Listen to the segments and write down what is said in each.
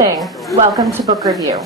evening. Welcome to Book Review.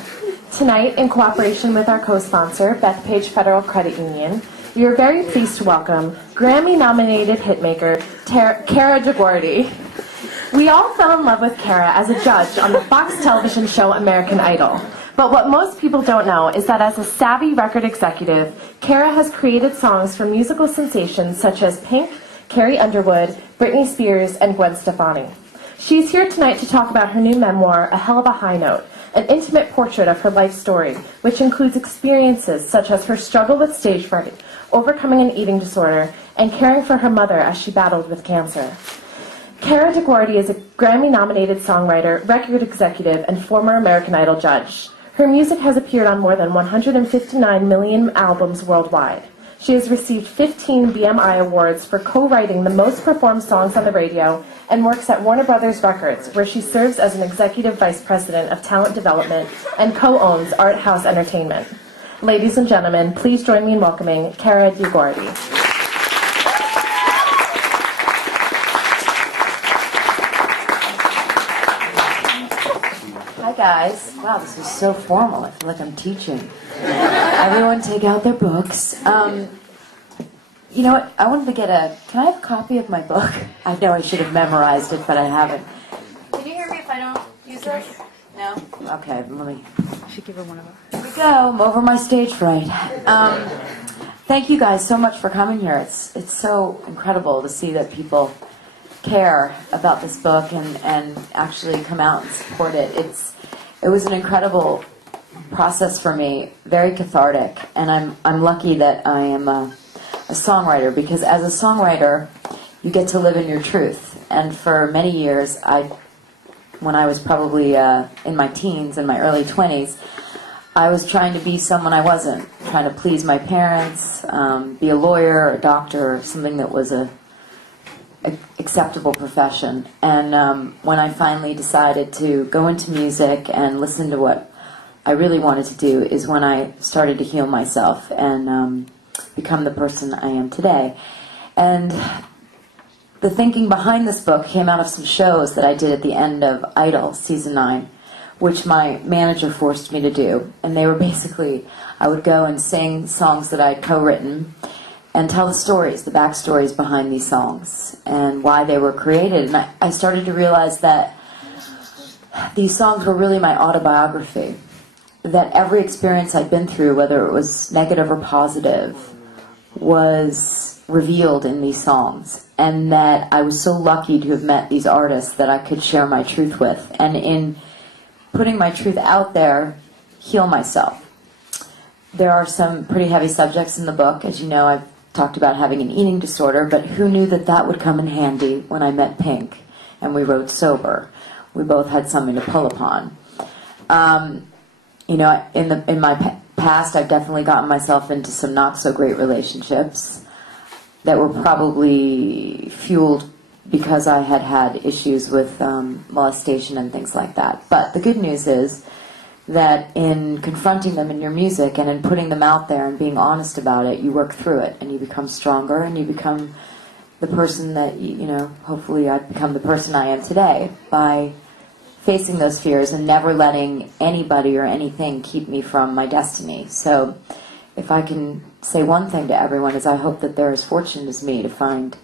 Tonight, in cooperation with our co-sponsor, Bethpage Federal Credit Union, we are very pleased to welcome Grammy-nominated hitmaker Kara DioGuardi. We all fell in love with Kara as a judge on the Fox television show American Idol. But what most people don't know is that as a savvy record executive, Kara has created songs for musical sensations such as Pink, Carrie Underwood, Britney Spears, and Gwen Stefani. She's here tonight to talk about her new memoir, A Hell of a High Note, an intimate portrait of her life story, which includes experiences such as her struggle with stage fright, overcoming an eating disorder, and caring for her mother as she battled with cancer. Kara DioGuardi is a Grammy-nominated songwriter, record executive, and former American Idol judge. Her music has appeared on more than 159 million albums worldwide. She has received 15 BMI awards for co-writing the most performed songs on the radio and works at Warner Brothers Records, where she serves as an executive vice president of talent development and co-owns Art House Entertainment. Ladies and gentlemen, please join me in welcoming Kara DioGuardi. Hi guys. Wow, this is so formal. I feel like I'm teaching. Everyone take out their books. You know what? I wanted to get can I have a copy of my book? I know I should have memorized it, but I haven't. Can you hear me if I don't use this? No? Okay, let me. Should give her one of them. Here we go. I'm over my stage fright. Thank you guys so much for coming here. It's so incredible to see that people care about this book and actually come out and support it. It was an incredible process for me, very cathartic, and I'm lucky that I am a songwriter, because as a songwriter you get to live in your truth. And for many years, when I was probably in my teens and my early 20s, I was trying to be someone I wasn't, trying to please my parents, be a lawyer, a doctor, something that was a acceptable profession. And when I finally decided to go into music and listen to what I really wanted to do, is when I started to heal myself and become the person I am today. And the thinking behind this book came out of some shows that I did at the end of Idol Season 9, which my manager forced me to do. And they were basically, I would go and sing songs that I'd co-written and tell the stories, the backstories behind these songs and why they were created. And I started to realize that these songs were really my autobiography. That every experience I'd been through, whether it was negative or positive, was revealed in these songs. And that I was so lucky to have met these artists that I could share my truth with. And in putting my truth out there, heal myself. There are some pretty heavy subjects in the book. As you know, I've talked about having an eating disorder, but who knew that that would come in handy when I met Pink and we wrote Sober. We both had something to pull upon. You know, in my past, I've definitely gotten myself into some not so great relationships that were probably fueled because I had had issues with molestation and things like that. But the good news is that in confronting them in your music and in putting them out there and being honest about it, you work through it and you become stronger and you become the person that, you know, hopefully I've become the person I am today by facing those fears and never letting anybody or anything keep me from my destiny. So if I can say one thing to everyone, is I hope that they're as fortunate as me to find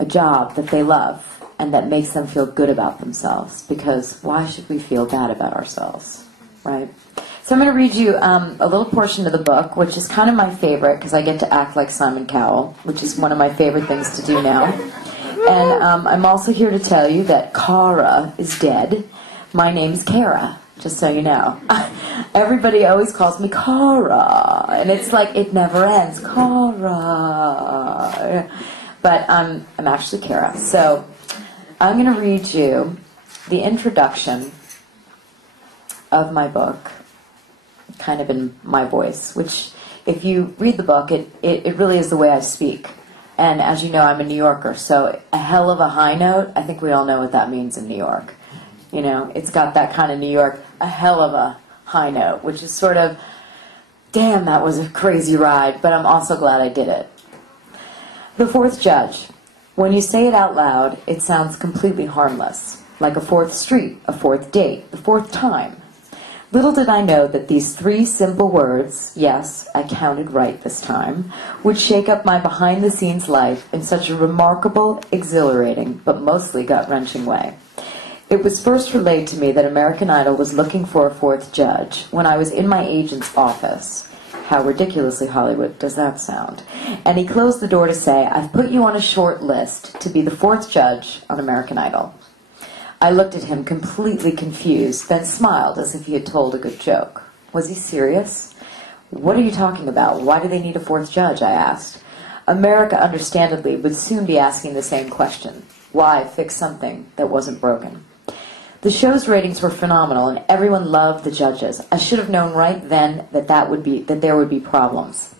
a job that they love and that makes them feel good about themselves, because why should we feel bad about ourselves, right? So I'm going to read you a little portion of the book, which is kind of my favorite because I get to act like Simon Cowell, which is one of my favorite things to do now. And I'm also here to tell you that Kara is dead. My name's Kara, just so you know. Everybody always calls me Kara, and it's like it never ends. Kara. But I'm actually Kara. So I'm going to read you the introduction of my book, kind of in my voice, which if you read the book, it really is the way I speak. And as you know, I'm a New Yorker, so a hell of a high note, I think we all know what that means in New York. You know, it's got that kind of New York, a hell of a high note, which is sort of, damn, that was a crazy ride, but I'm also glad I did it. The fourth judge. When you say it out loud, it sounds completely harmless. like a fourth street, a fourth date, the fourth time. Little did I know that these 3 simple words, yes, I counted right this time, would shake up my behind-the-scenes life in such a remarkable, exhilarating, but mostly gut-wrenching way. It was first relayed to me that American Idol was looking for a 4th judge when I was in my agent's office. How ridiculously Hollywood does that sound? And he closed the door to say, I've put you on a short list to be the 4th judge on American Idol. I looked at him completely confused, then smiled as if he had told a good joke. Was he serious? What are you talking about? Why do they need a 4th judge? I asked. America, understandably, would soon be asking the same question. Why fix something that wasn't broken? The show's ratings were phenomenal, and everyone loved the judges. I should have known right then that there would be problems.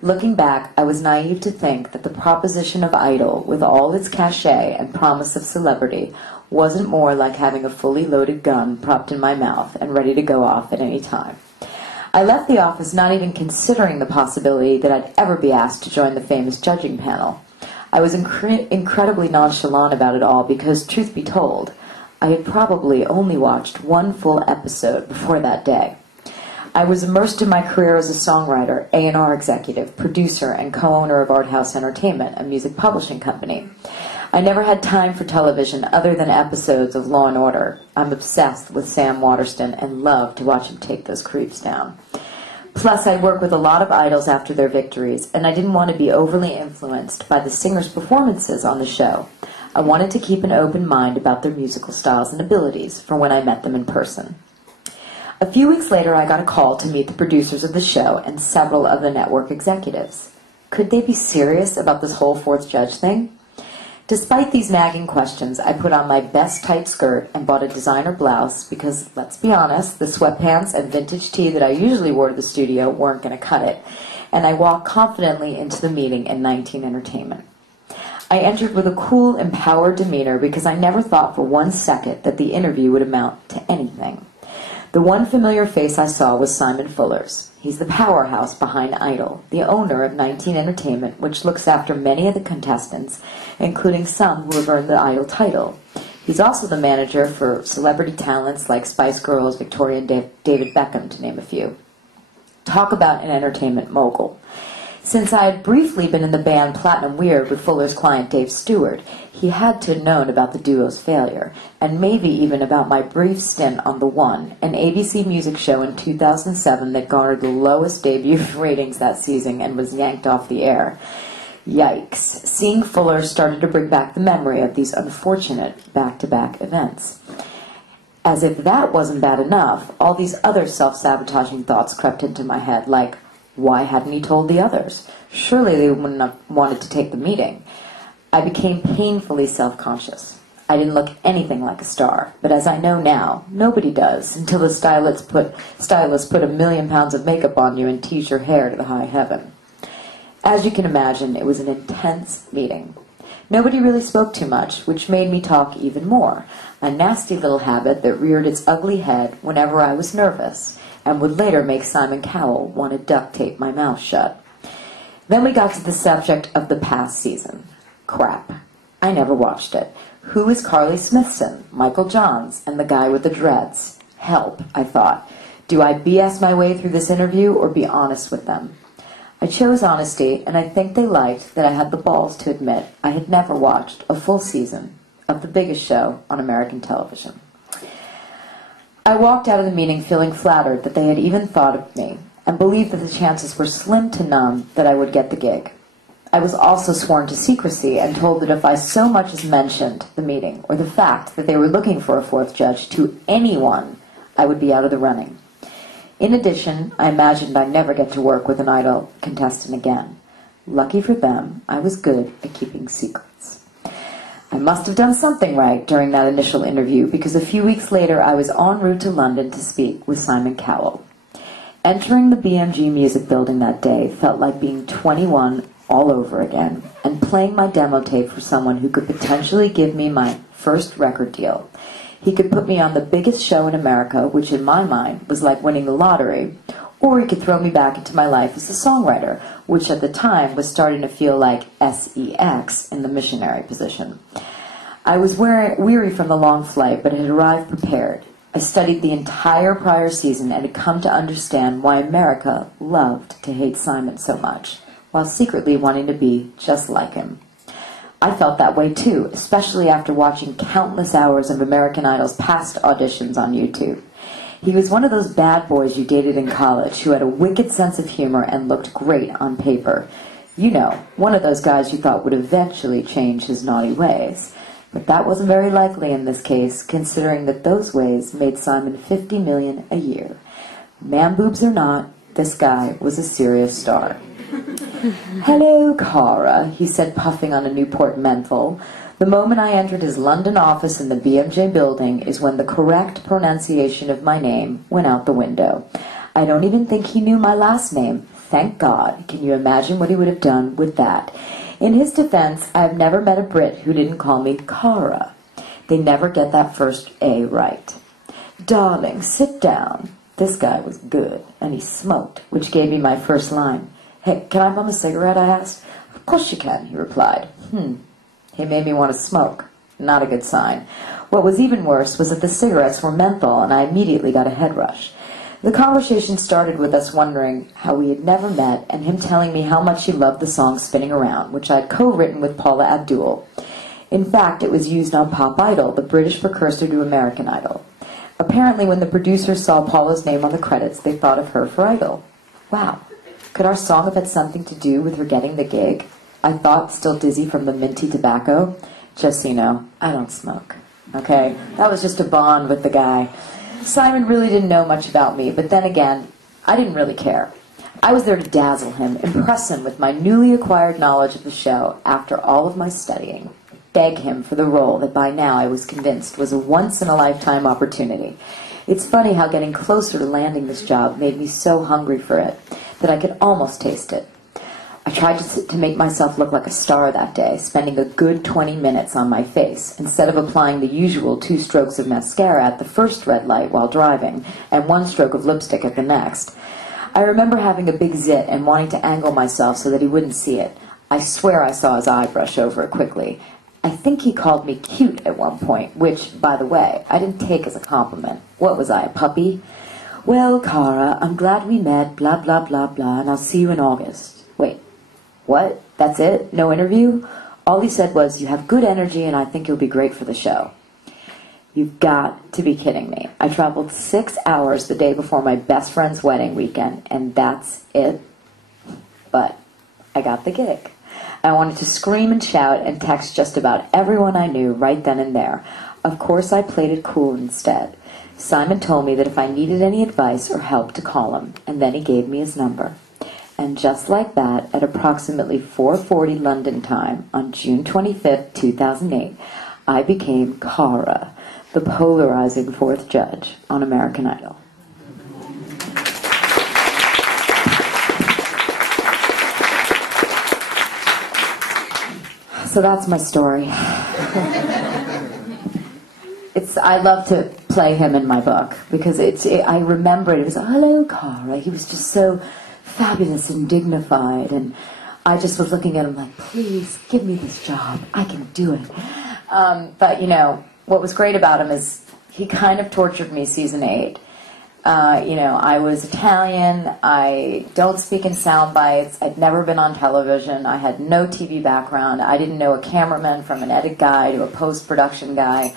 Looking back, I was naive to think that the proposition of Idol, with all its cachet and promise of celebrity, wasn't more like having a fully loaded gun propped in my mouth and ready to go off at any time. I left the office not even considering the possibility that I'd ever be asked to join the famous judging panel. I was incredibly nonchalant about it all because, truth be told, I had probably only watched 1 full episode before that day. I was immersed in my career as a songwriter, A&R executive, producer, and co-owner of Art House Entertainment, a music publishing company. I never had time for television other than episodes of Law & Order. I'm obsessed with Sam Waterston and love to watch him take those creeps down. Plus, I work with a lot of idols after their victories, and I didn't want to be overly influenced by the singers' performances on the show. I wanted to keep an open mind about their musical styles and abilities for when I met them in person. A few weeks later, I got a call to meet the producers of the show and several of the network executives. Could they be serious about this whole 4th judge thing? Despite these nagging questions, I put on my best tight skirt and bought a designer blouse because, let's be honest, the sweatpants and vintage tee that I usually wore to the studio weren't going to cut it, and I walked confidently into the meeting in 19 Entertainment. I entered with a cool, empowered demeanor because I never thought for 1 second that the interview would amount to anything. The one familiar face I saw was Simon Fuller's. He's the powerhouse behind Idol, the owner of 19 Entertainment, which looks after many of the contestants, including some who have earned the Idol title. He's also the manager for celebrity talents like Spice Girls, Victoria, and David Beckham, to name a few. Talk about an entertainment mogul. Since I had briefly been in the band Platinum Weird with Fuller's client Dave Stewart, he had to have known about the duo's failure, and maybe even about my brief stint on The One, an ABC music show in 2007 that garnered the lowest debut ratings that season and was yanked off the air. Yikes. Seeing Fuller started to bring back the memory of these unfortunate back-to-back events. As if that wasn't bad enough, all these other self-sabotaging thoughts crept into my head, like, why hadn't he told the others? Surely they wouldn't have wanted to take the meeting. I became painfully self-conscious. I didn't look anything like a star, but as I know now, nobody does until the stylist put 1,000,000 pounds of makeup on you and tease your hair to the high heaven. As you can imagine, it was an intense meeting. Nobody really spoke too much, which made me talk even more, a nasty little habit that reared its ugly head whenever I was nervous, and would later make Simon Cowell want to duct tape my mouth shut. Then we got to the subject of the past season. Crap. I never watched it. Who is Carly Smithson, Michael Johns, and the guy with the dreads? Help, I thought. Do I BS my way through this interview or be honest with them? I chose honesty, and I think they liked that I had the balls to admit I had never watched a full season of the biggest show on American television. I walked out of the meeting feeling flattered that they had even thought of me, and believed that the chances were slim to none that I would get the gig. I was also sworn to secrecy and told that if I so much as mentioned the meeting or the fact that they were looking for a 4th judge to anyone, I would be out of the running. In addition, I imagined I'd never get to work with an Idol contestant again. Lucky for them, I was good at keeping secrets. I must have done something right during that initial interview because a few weeks later I was en route to London to speak with Simon Cowell. Entering the BMG Music Building that day felt like being 21 all over again and playing my demo tape for someone who could potentially give me my first record deal. He could put me on the biggest show in America, which in my mind was like winning the lottery, or he could throw me back into my life as a songwriter, which at the time was starting to feel like SEX in the missionary position. I was weary from the long flight, but had arrived prepared. I studied the entire prior season and had come to understand why America loved to hate Simon so much, while secretly wanting to be just like him. I felt that way too, especially after watching countless hours of American Idol's past auditions on YouTube. He was one of those bad boys you dated in college who had a wicked sense of humor and looked great on paper. You know, one of those guys you thought would eventually change his naughty ways. But that wasn't very likely in this case, considering that those ways made Simon $50 million a year. Man boobs or not, this guy was a serious star. "Hello, Cara," he said, puffing on a Newport menthol. The moment I entered his London office in the BMJ building is when the correct pronunciation of my name went out the window. I don't even think he knew my last name. Thank God. Can you imagine what he would have done with that? In his defense, I have never met a Brit who didn't call me Cara. They never get that first A right. "Darling, sit down." This guy was good, and he smoked, which gave me my first line. "Hey, can I bum a cigarette?" I asked. "Of course you can," he replied. He made me want to smoke. Not a good sign. What was even worse was that the cigarettes were menthol, and I immediately got a head rush. The conversation started with us wondering how we had never met, and him telling me how much he loved the song Spinning Around, which I had co-written with Paula Abdul. In fact, it was used on Pop Idol, the British precursor to American Idol. Apparently, when the producers saw Paula's name on the credits, they thought of her for Idol. Wow. Could our song have had something to do with her getting the gig? I thought, still dizzy from the minty tobacco. Just so you know, I don't smoke. Okay? That was just a bond with the guy. Simon really didn't know much about me, but then again, I didn't really care. I was there to dazzle him, impress him with my newly acquired knowledge of the show after all of my studying, beg him for the role that by now I was convinced was a once-in-a-lifetime opportunity. It's funny how getting closer to landing this job made me so hungry for it that I could almost taste it. I tried to make myself look like a star that day, spending a good 20 minutes on my face, instead of applying the usual 2 strokes of mascara at the first red light while driving, and 1 stroke of lipstick at the next. I remember having a big zit and wanting to angle myself so that he wouldn't see it. I swear I saw his eye brush over it quickly. I think he called me cute at one point, which, by the way, I didn't take as a compliment. What was I, a puppy? "Well, Cara, I'm glad we met, blah, blah, blah, blah, and I'll see you in August." Wait. What? That's it? No interview? All he said was, "You have good energy and I think you'll be great for the show." You've got to be kidding me. I traveled 6 hours the day before my best friend's wedding weekend, and that's it? But I got the gig. I wanted to scream and shout and text just about everyone I knew right then and there. Of course I played it cool instead. Simon told me that if I needed any advice or help to call him, and then he gave me his number. And just like that, at approximately 4:40 London time, on June 25th, 2008, I became Cara, the polarizing 4th judge on American Idol. So that's my story. I love to play him in my book, because I remember it was, "Hello, Cara." He was just so fabulous and dignified, and I just was looking at him like, please, give me this job. I can do it. But, you know, what was great about him is he kind of tortured me season 8. You know, I was Italian, I don't speak in sound bites, I'd never been on television, I had no TV background, I didn't know a cameraman from an edit guy to a post-production guy.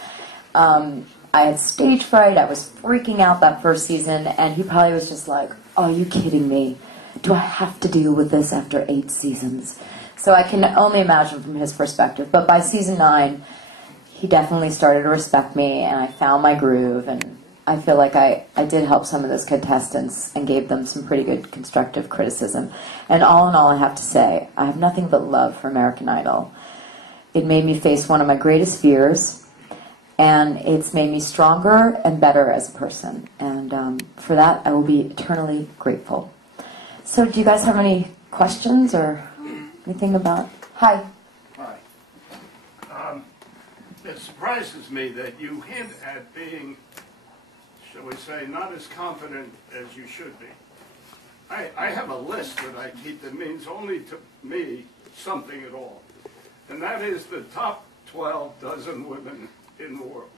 I had stage fright, I was freaking out that first season, and he probably was just like, "Are you kidding me? Do I have to deal with this after 8 seasons?" So I can only imagine from his perspective. But by season 9, he definitely started to respect me, and I found my groove, and I feel like I did help some of those contestants and gave them some pretty good constructive criticism. And all in all, I have to say, I have nothing but love for American Idol. It made me face one of my greatest fears, and it's made me stronger and better as a person. And for that, I will be eternally grateful. So do you guys have any questions or anything about... Hi. Hi. It surprises me that you hint at being, shall we say, not as confident as you should be. I have a list that I keep that means only to me something at all. And that is the top 12 dozen women in the world.